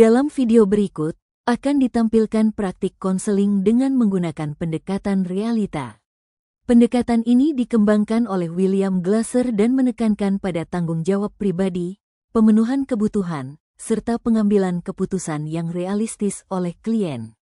Dalam video berikut, akan ditampilkan praktik konseling dengan menggunakan pendekatan realita. Pendekatan ini dikembangkan oleh William Glasser dan menekankan pada tanggung jawab pribadi, pemenuhan kebutuhan, serta pengambilan keputusan yang realistis oleh klien.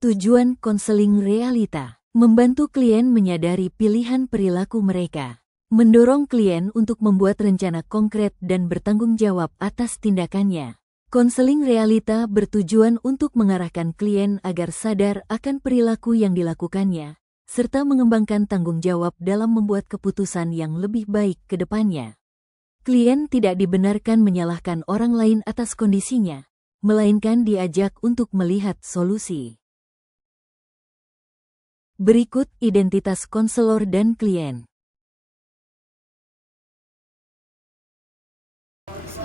Tujuan konseling realita: membantu klien menyadari pilihan perilaku mereka, mendorong klien untuk membuat rencana konkret dan bertanggung jawab atas tindakannya. Konseling realita bertujuan untuk mengarahkan klien agar sadar akan perilaku yang dilakukannya, serta mengembangkan tanggung jawab dalam membuat keputusan yang lebih baik ke depannya. Klien tidak dibenarkan menyalahkan orang lain atas kondisinya, melainkan diajak untuk melihat solusi. Berikut identitas konselor dan klien.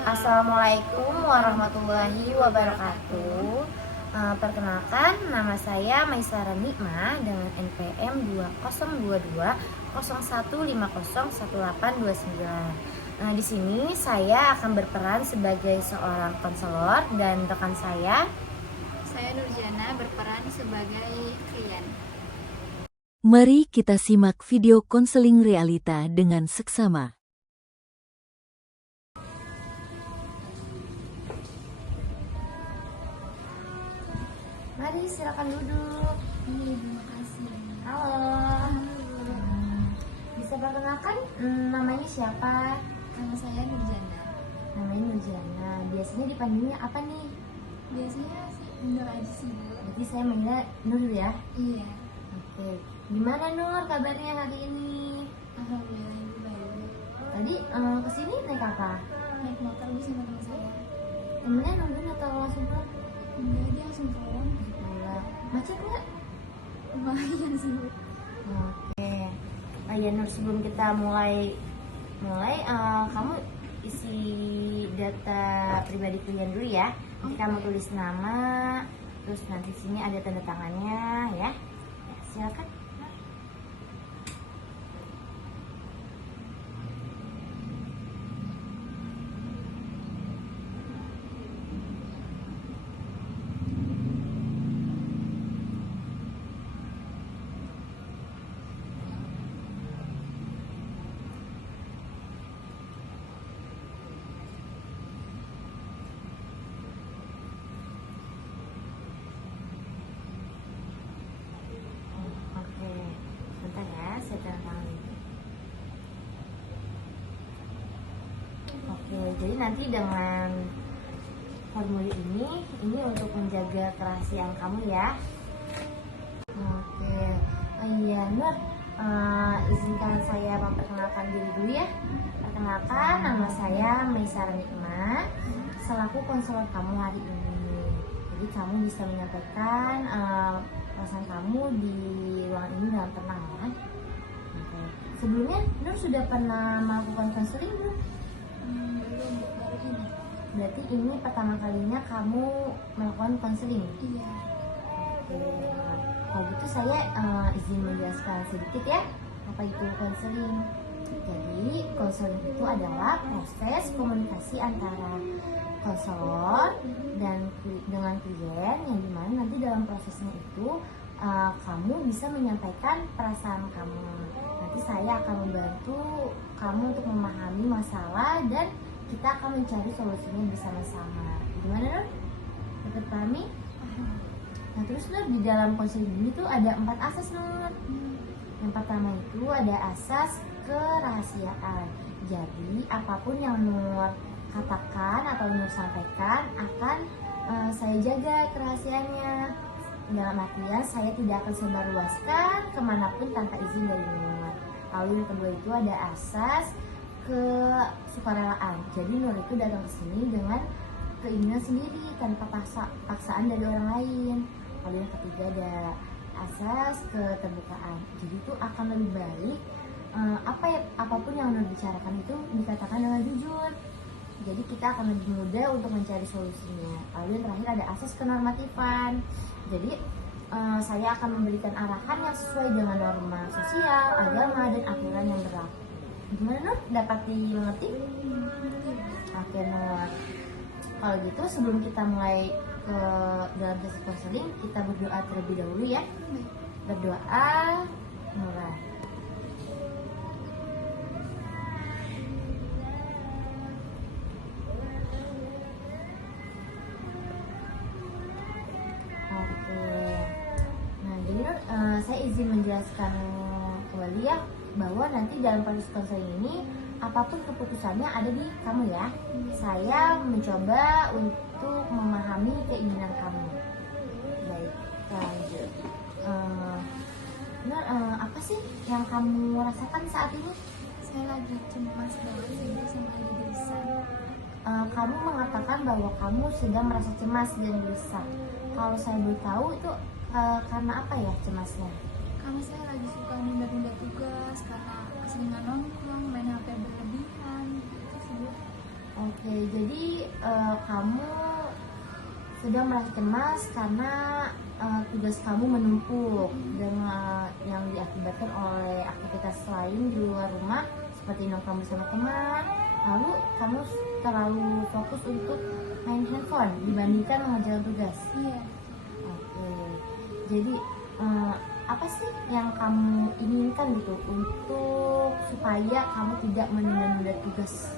Assalamualaikum warahmatullahi wabarakatuh. Perkenalkan, nama saya Maisara Nikmah dengan NPM 2022 01501829. Di sini saya akan berperan sebagai seorang konselor dan rekan saya Nurjana berperan sebagai klien. Mari kita simak video konseling realita dengan seksama. Mari silakan duduk. Terima kasih. Halo. Bisa perkenalkan namanya siapa? Nama saya Nurjana. Namanya Nurjana. Biasanya dipanggilnya apa nih? Biasanya sih Nur aja sih, Bu. Berarti saya manggilnya Nur ya? Iya. Oke. Gimana Nur kabarnya hari ini? Alhamdulillah ibu baik. Tadi kesini naik apa? Naik motor bersama teman saya. Temennya nungguin atau langsung pulang? Enggak, dia langsung pulang. Macet nggak? Lumayan sih, Bu. Oke. Ya Nur, sebelum kita mulai kamu isi data pribadi klien dulu ya. Nanti kamu tulis nama, terus nanti sini ada tanda tangannya ya. Silakan. Oke, bentar ya, saya tanda tangan dulu. Oke, jadi nanti dengan formulir ini untuk menjaga kerahasiaan kamu ya. Oke, iya Nur, izinkan saya memperkenalkan diri dulu ya. Perkenalkan, nama saya Maisara Nikmah, selaku konselor kamu hari ini. Jadi kamu bisa menyampaikan perasaan kamu di ruangan ini dengan tenang ya. Oke. Sebelumnya Nur sudah pernah melakukan konseling belum? Belum, Bu. Baru ini. Berarti ini pertama kalinya kamu melakukan konseling? Iya. Oke. Kalau gitu saya izin menjelaskan sedikit ya apa itu konseling. Jadi konseling itu adalah proses komunikasi antara konselor dan dengan klien, yang dimana nanti dalam prosesnya itu kamu bisa menyampaikan perasaan kamu. Nanti saya akan membantu kamu untuk memahami masalah dan kita akan mencari solusinya bersama-sama. Gimana Nur? Dapat pahami? Nah terus Nur, di dalam konseling ini tuh ada 4 asas Nur. Yang pertama itu ada asas kerahasiaan. Jadi apapun yang Nur katakan atau Nur sampaikan akan saya jaga kerahasiaannya. Dalam artian saya tidak akan sebarluaskan kemanapun tanpa izin dari Nur. Lalu yang kedua itu ada asas kesukarelaan. Jadi Nur itu datang ke sini dengan keinginan sendiri tanpa paksaan dari orang lain. Lalu yang ketiga ada asas keterbukaan. Jadi itu akan lebih baik apapun yang Nur bicarakan itu dikatakan dengan jujur. Jadi kita akan lebih mudah untuk mencari solusinya. Lalu yang terakhir ada asas kenormatifan. Jadi saya akan memberikan arahan yang sesuai dengan norma sosial, agama, dan aturan yang berlaku. Gimana Nur? Dapat dimengerti? Oke Nur. Kalau gitu sebelum kita mulai ke dalam sesi konseling, kita berdoa terlebih dahulu ya. Baik. Berdoa, mulai. Oke. Nah, jadi saya izin menjelaskan kembali ya bahwa nanti dalam proses konseling ini apapun keputusannya ada di kamu ya. Saya mencoba untuk memahami keinginan kamu. Baik, lanjut. Apa sih yang kamu rasakan saat ini? Saya lagi cemas banget sih sama lagi gelisah. Kamu mengatakan bahwa kamu sedang merasa cemas dan gelisah. Kalau saya boleh tahu itu karena apa ya cemasnya? Karena saya lagi suka nunda-nunda tugas karena keseringan nongkrong, main HP berlebihan, gitu sih Bu. Oke, jadi kamu sedang merasa cemas karena tugas kamu menumpuk dengan yang diakibatkan oleh aktivitas lain di luar rumah seperti nongkrong bersama teman. Lalu kamu terlalu fokus untuk main handphone dibandingkan mengerjakan tugas. Iya. Oke, jadi apa sih yang kamu inginkan gitu untuk supaya kamu tidak menunda-nunda tugas?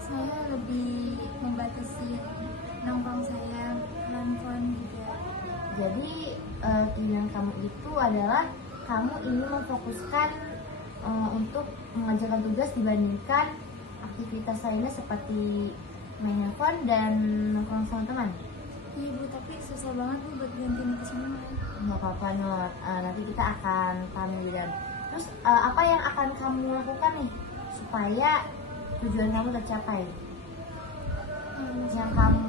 Saya lebih membatasi nongkrong saya, handphone juga. Jadi keinginan kamu itu adalah kamu ingin memfokuskan untuk mengerjakan tugas dibandingkan aktivitas lainnya seperti main handphone dan nongkrong sama teman. Iya Bu, tapi susah banget Bu buat gantiin ke semua. Nggak apa-apa Nur, nanti kita akan pahami di dalam. Terus apa yang akan kamu lakukan nih supaya tujuan kamu tercapai? Yang kamu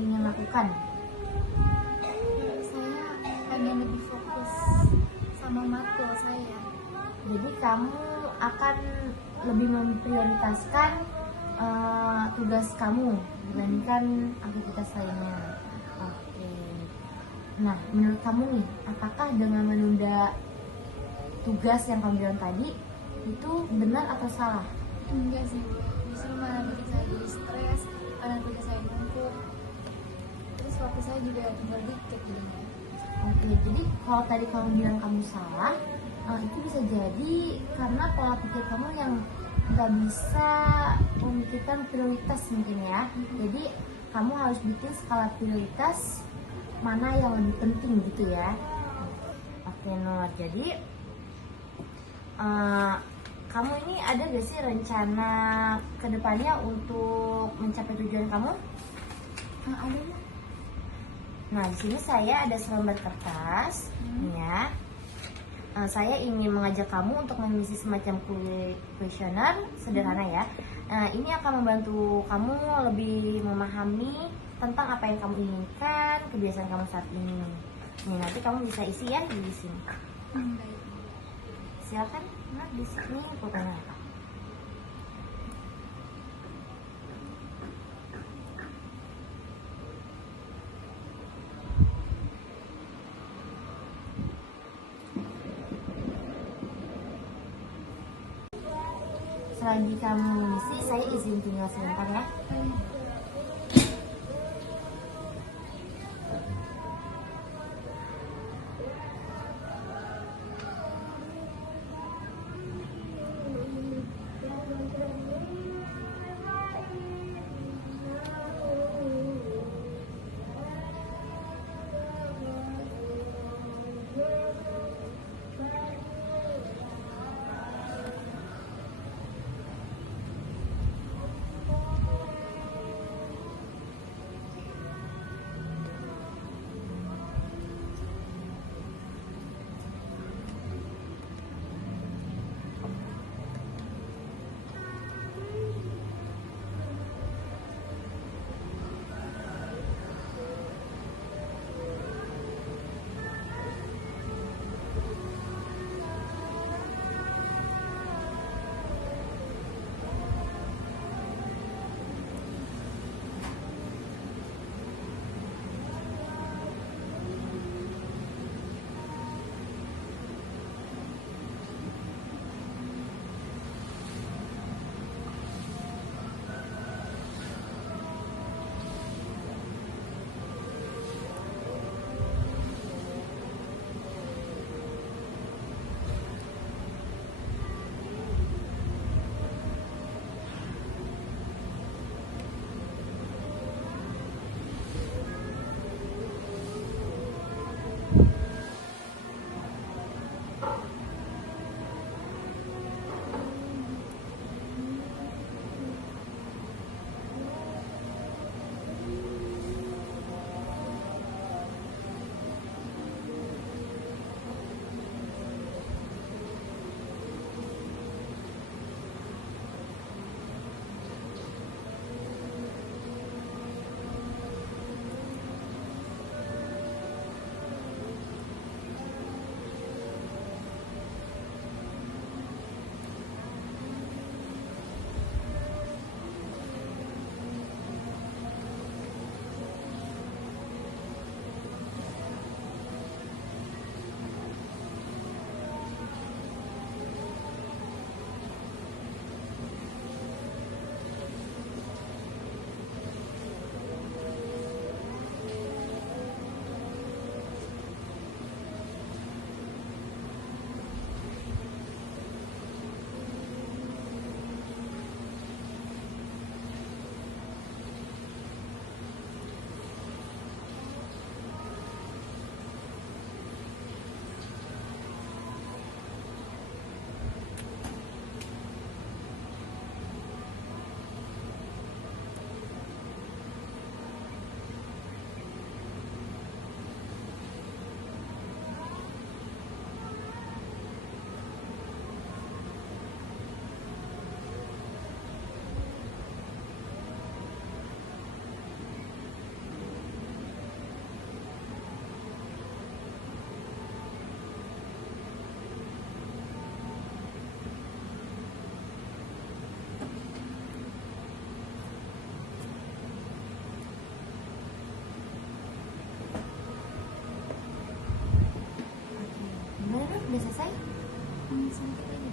ingin lakukan? Saya pengen lebih fokus sama matkul saya. Jadi kamu akan lebih memprioritaskan tugas kamu dibandingkan aktivitas lainnya. Oke. Nah, menurut kamu nih, apakah dengan menunda tugas yang kamu bilang tadi itu benar atau salah? Enggak sih Bu, justru malah bikin saya jadi stres karena tugas saya numpuk. Terus waktu saya juga tinggal dikit jadinya. Oke, jadi kalau tadi kamu bilang kamu salah, itu bisa jadi karena pola pikir kamu yang nggak bisa memikirkan prioritas mungkin ya. Jadi kamu harus bikin skala prioritas mana yang lebih penting gitu ya. Oke Nur, jadi kamu ini ada gak sih rencana kedepannya untuk mencapai tujuan kamu? Ada Bu. Nah, di sini saya ada selembar kertas, ya. Saya ingin mengajak kamu untuk mengisi semacam kuesioner sederhana ya. Ini akan membantu kamu lebih memahami tentang apa yang kamu inginkan, kebiasaan kamu saat ini. Nih, nanti kamu bisa isi ya di sini. Baik. Silakan, nah di sini pokoknya apa? Selagi kamu mengisi, saya izin tinggal sebentar ya. Gimana Nur? Udah selesai? Sedikit lagi.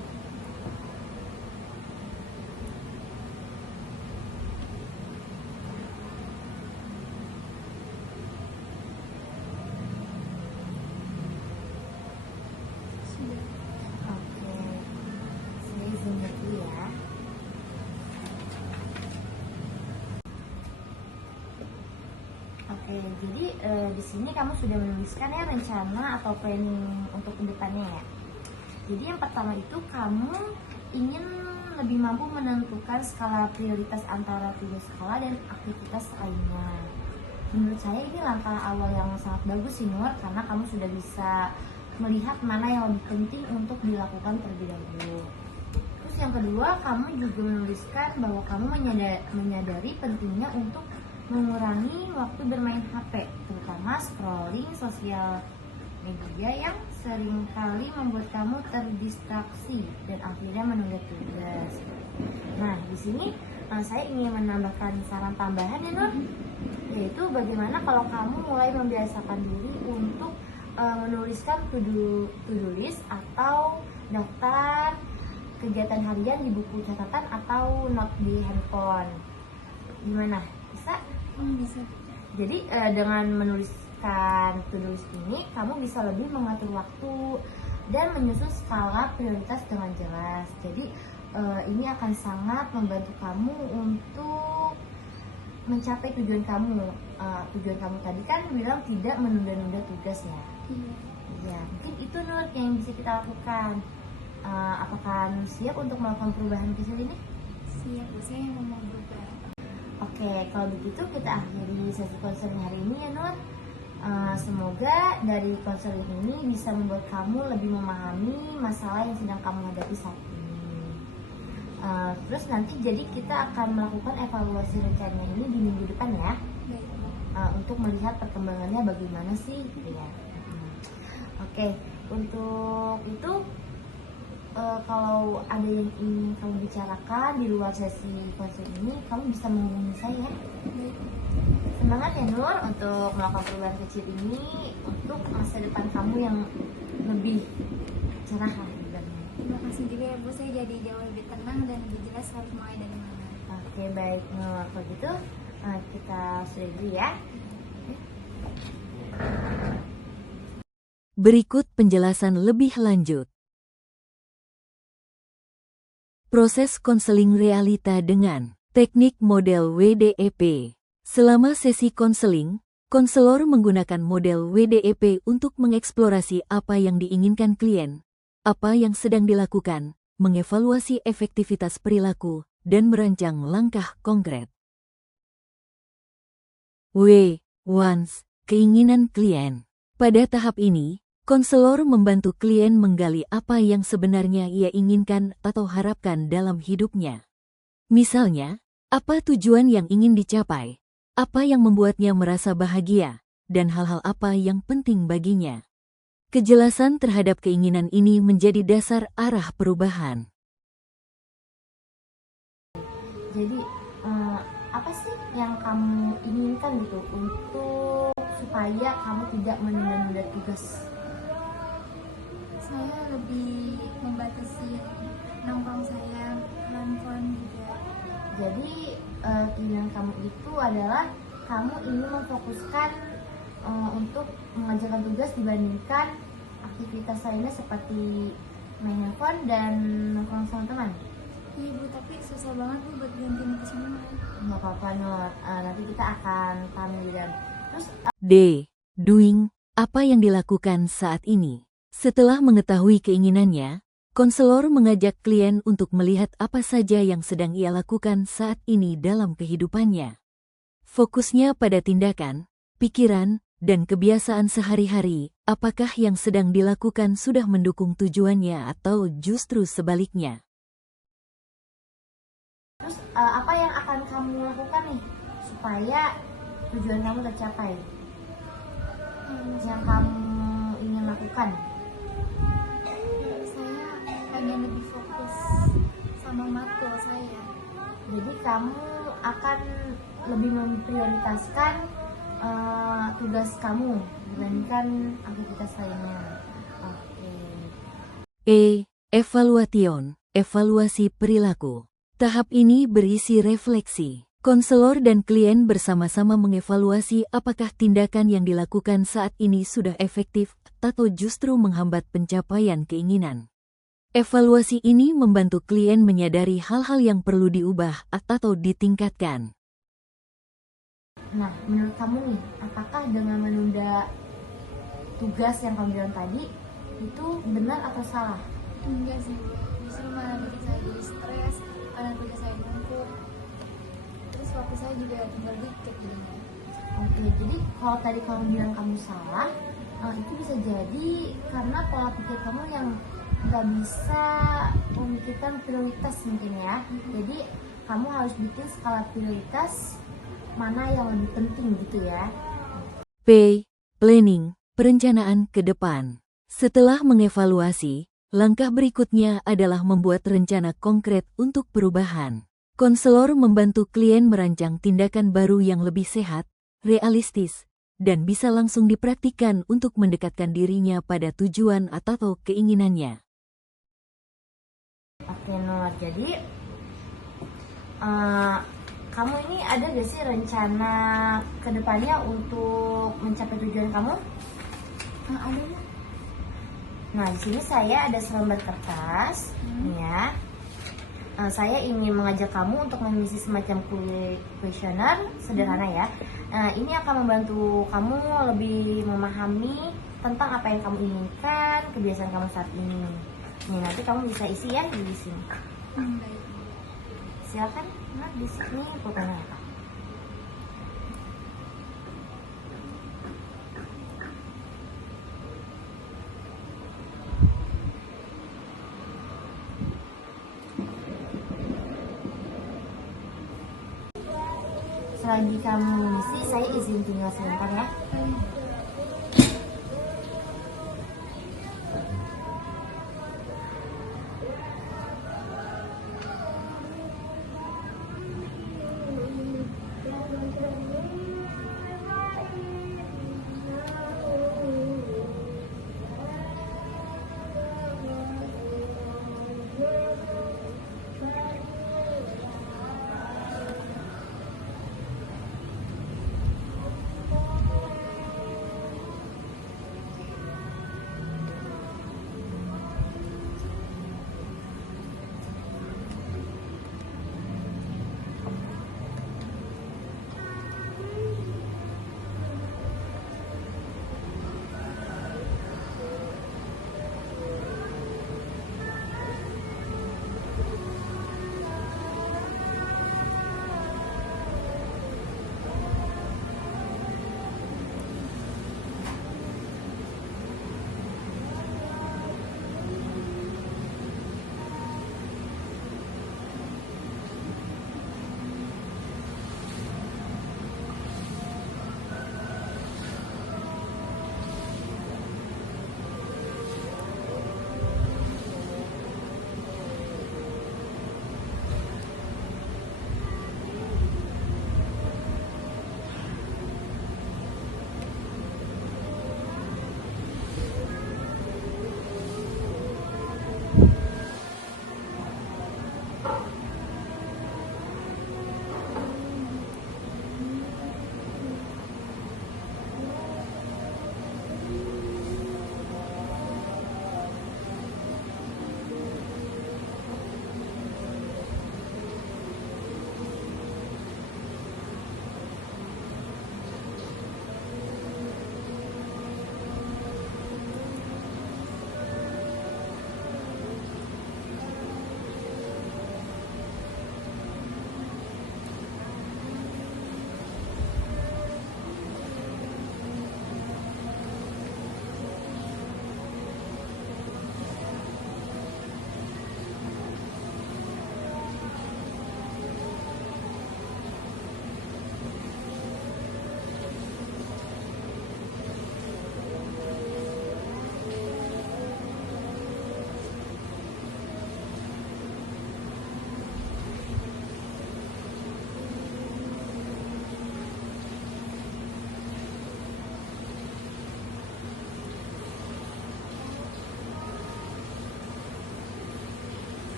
Sudah. Oke, saya izin dulu ya. Oke, jadi di sini kamu sudah menuliskan ya rencana atau planning untuk kedepannya ya. Jadi yang pertama itu kamu ingin lebih mampu menentukan skala prioritas antara tugas sekolah dan aktivitas lainnya. Menurut saya ini langkah awal yang sangat bagus sih Nur, karena kamu sudah bisa melihat mana yang lebih penting untuk dilakukan terlebih dahulu. Terus yang kedua, kamu juga menuliskan bahwa kamu menyadari pentingnya untuk mengurangi waktu bermain HP, terutama scrolling sosial media yang seringkali membuat kamu terdistraksi dan akhirnya menunda tugas. Nah, di sini saya ingin menambahkan saran tambahan ya Nur, yaitu bagaimana kalau kamu mulai membiasakan diri untuk menuliskan to-do list atau daftar kegiatan harian di buku catatan atau note di handphone. Gimana? Bisa? Bisa. Jadi dengan menuliskan to-do list ini, kamu bisa lebih mengatur waktu dan menyusun skala prioritas dengan jelas. Jadi ini akan sangat membantu kamu untuk mencapai tujuan kamu. Tujuan kamu tadi kan bilang tidak menunda-nunda tugas ya. Iya. Iya, mungkin itu Nur yang bisa kita lakukan. Apakah siap untuk melakukan perubahan kecil ini? Siap, saya mau berubah. Oke, kalau begitu kita akhiri sesi konseling hari ini ya Nur. Semoga dari konseling ini bisa membuat kamu lebih memahami masalah yang sedang kamu hadapi saat ini. Terus nanti jadi kita akan melakukan evaluasi rencana ini di minggu depan ya. Baik. Untuk melihat perkembangannya bagaimana sih gitu ya. Oke, untuk itu kalau ada yang ingin kamu bicarakan di luar sesi konseling ini, kamu bisa menghubungi saya. Baik. Semangat ya Nur untuk melakukan perubahan kecil ini untuk masa depan kamu yang lebih cerah lah ibaratnya. Terima kasih juga ya Bu, saya jadi jauh lebih tenang dan lebih jelas harus mulai dari mana. Oke, baik Nur, kalau gitu kita sudah dulu ya. Berikut penjelasan lebih lanjut. Proses konseling realita dengan teknik model WDEP. Selama sesi konseling, konselor menggunakan model WDEP untuk mengeksplorasi apa yang diinginkan klien, apa yang sedang dilakukan, mengevaluasi efektivitas perilaku, dan merancang langkah konkret. Wants, keinginan klien. Pada tahap ini, konselor membantu klien menggali apa yang sebenarnya ia inginkan atau harapkan dalam hidupnya. Misalnya, apa tujuan yang ingin dicapai, apa yang membuatnya merasa bahagia, dan hal-hal apa yang penting baginya. Kejelasan terhadap keinginan ini menjadi dasar arah perubahan. Jadi apa sih yang kamu inginkan gitu untuk supaya kamu tidak menunda-nunda tugas? Saya lebih membatasi nongkrong saya, handphone juga. Jadi keinginan kamu itu adalah kamu ingin memfokuskan untuk mengerjakan tugas dibandingkan aktivitas lainnya seperti main handphone dan nongkrong sama teman. Iya Bu, tapi susah banget Bu buat gantiin itu semua. Nggak apa-apa Nur, nanti kita akan pamit. Terus Doing, apa yang dilakukan saat ini. Setelah mengetahui keinginannya, konselor mengajak klien untuk melihat apa saja yang sedang ia lakukan saat ini dalam kehidupannya. Fokusnya pada tindakan, pikiran, dan kebiasaan sehari-hari, apakah yang sedang dilakukan sudah mendukung tujuannya atau justru sebaliknya. Terus apa yang akan kamu lakukan nih supaya tujuan kamu tercapai? Yang kamu ingin lakukan? Saya pengen lebih fokus sama matkul saya. Jadi kamu akan lebih memprioritaskan tugas kamu dibandingkan aktivitas lainnya. Oke. Evaluasi perilaku. Tahap ini berisi refleksi. Konselor dan klien bersama-sama mengevaluasi apakah tindakan yang dilakukan saat ini sudah efektif atau justru menghambat pencapaian keinginan. Evaluasi ini membantu klien menyadari hal-hal yang perlu diubah atau ditingkatkan. Nah, menurut kamu nih, apakah dengan menunda tugas yang kamu bilang tadi itu benar atau salah? Enggak sih Bu, justru malah bikin saya jadi stres karena tugas saya numpuk. Terus waktu saya juga tinggal dikit jadinya. Oke, jadi kalau tadi kamu bilang kamu salah, itu bisa jadi karena pola pikir kamu yang nggak bisa memikirkan prioritas mungkin ya. Jadi kamu harus bikin skala prioritas mana yang lebih penting gitu ya. Planning, perencanaan ke depan. Setelah mengevaluasi, langkah berikutnya adalah membuat rencana konkret untuk perubahan. Konselor membantu klien merancang tindakan baru yang lebih sehat, realistis, dan bisa langsung dipraktikkan untuk mendekatkan dirinya pada tujuan atau keinginannya. Oke Nur, jadi kamu ini ada gak sih rencana kedepannya untuk mencapai tujuan kamu? Ada Bu. Nah, di sini saya ada selembar kertas, ya. Saya ingin mengajak kamu untuk mengisi semacam kuesioner sederhana ya. Ini akan membantu kamu lebih memahami tentang apa yang kamu inginkan, kebiasaan kamu saat ini. Nih, nanti kamu bisa isi ya di sini. Baik. Silakan, nah di sini pulpennya apa? Selagi kamu mengisi, saya izin tinggal sebentar ya.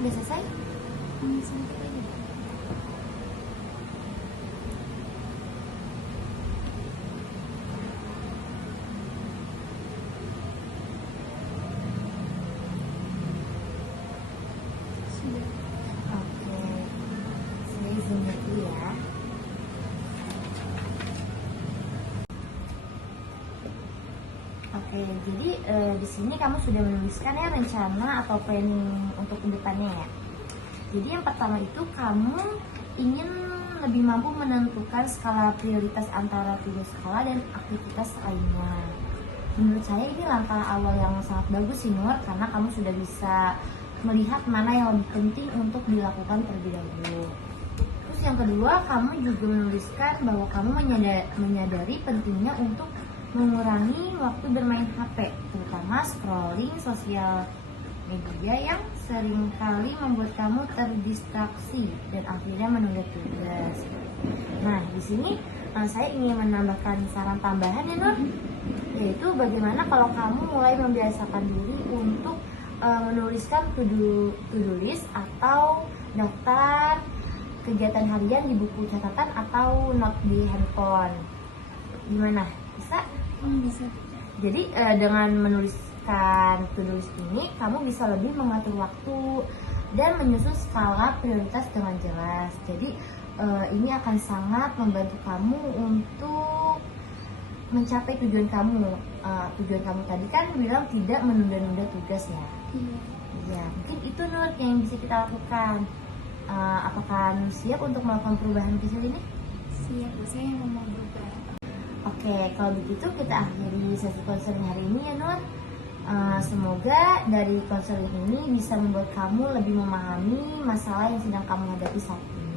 Udah selesai? Sedikit lagi. Sudah. Oke, saya zoom dulu ya. Oke, jadi di sini kamu sudah menuliskan ya rencana atau planning untuk kedepannya ya. Jadi yang pertama itu kamu ingin lebih mampu menentukan skala prioritas antara tugas sekolah dan aktivitas lainnya. Menurut saya ini langkah awal yang sangat bagus sih Nur, karena kamu sudah bisa melihat mana yang lebih penting untuk dilakukan terlebih dahulu. Terus yang kedua, kamu juga menuliskan bahwa kamu menyadari pentingnya untuk mengurangi waktu bermain HP, terutama scrolling sosial media yang seringkali membuat kamu terdistraksi dan akhirnya menunda tugas. Nah, di sini saya ingin menambahkan saran tambahan ya Nur, yaitu bagaimana kalau kamu mulai membiasakan diri untuk menuliskan to-do list atau daftar kegiatan harian di buku catatan atau note di handphone. Gimana? Bisa? Bisa. Jadi dengan menuliskan to-do list ini, kamu bisa lebih mengatur waktu dan menyusun skala prioritas dengan jelas. Jadi ini akan sangat membantu kamu untuk mencapai tujuan kamu. Tujuan kamu tadi kan bilang tidak menunda-nunda tugas ya. Iya. Ya, mungkin itu Nur yang bisa kita lakukan. Apakah Nur siap untuk melakukan perubahan kecil ini? Siap, Bu. Saya mau berubah. Oke, kalau begitu kita akhiri sesi konseling hari ini ya Nur. Semoga dari konseling ini bisa membuat kamu lebih memahami masalah yang sedang kamu hadapi saat ini.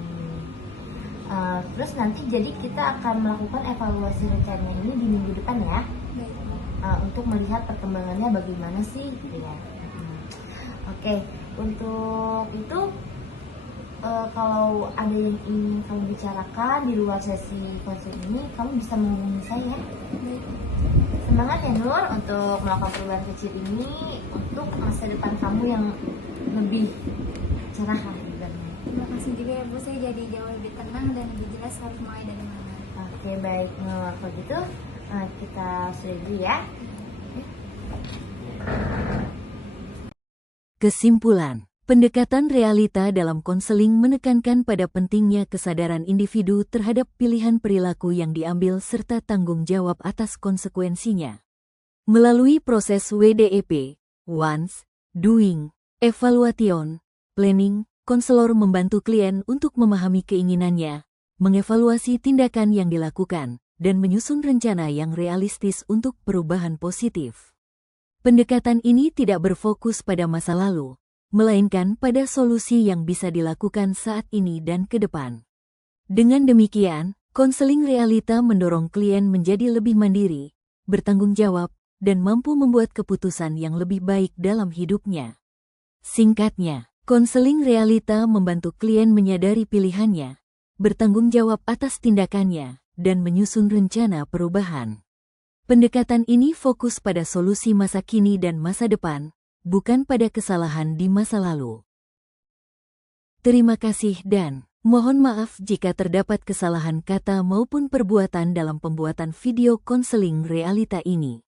Terus nanti jadi kita akan melakukan evaluasi rencana ini di minggu depan ya. Baik. Untuk melihat perkembangannya bagaimana sih gitu ya. Oke, untuk itu kalau ada yang ingin kamu bicarakan di luar sesi konseling ini, kamu bisa menghubungi saya. Baik. Semangat ya Nur untuk melakukan perubahan kecil ini untuk masa depan kamu yang lebih cerah lah ibaratnya. Terima kasih juga ya Bu, saya jadi jauh lebih tenang dan lebih jelas harus mulai dari mana. Oke, baik Nur, kalau gitu kita sudah dulu ya. Kesimpulan, pendekatan realita dalam konseling menekankan pada pentingnya kesadaran individu terhadap pilihan perilaku yang diambil serta tanggung jawab atas konsekuensinya. Melalui proses WDEP, Once, Doing, Evaluation, Planning, konselor membantu klien untuk memahami keinginannya, mengevaluasi tindakan yang dilakukan, dan menyusun rencana yang realistis untuk perubahan positif. Pendekatan ini tidak berfokus pada masa lalu, melainkan pada solusi yang bisa dilakukan saat ini dan ke depan. Dengan demikian, konseling realita mendorong klien menjadi lebih mandiri, bertanggung jawab, dan mampu membuat keputusan yang lebih baik dalam hidupnya. Singkatnya, konseling realita membantu klien menyadari pilihannya, bertanggung jawab atas tindakannya, dan menyusun rencana perubahan. Pendekatan ini fokus pada solusi masa kini dan masa depan, bukan pada kesalahan di masa lalu. Terima kasih dan mohon maaf jika terdapat kesalahan kata maupun perbuatan dalam pembuatan video konseling realita ini.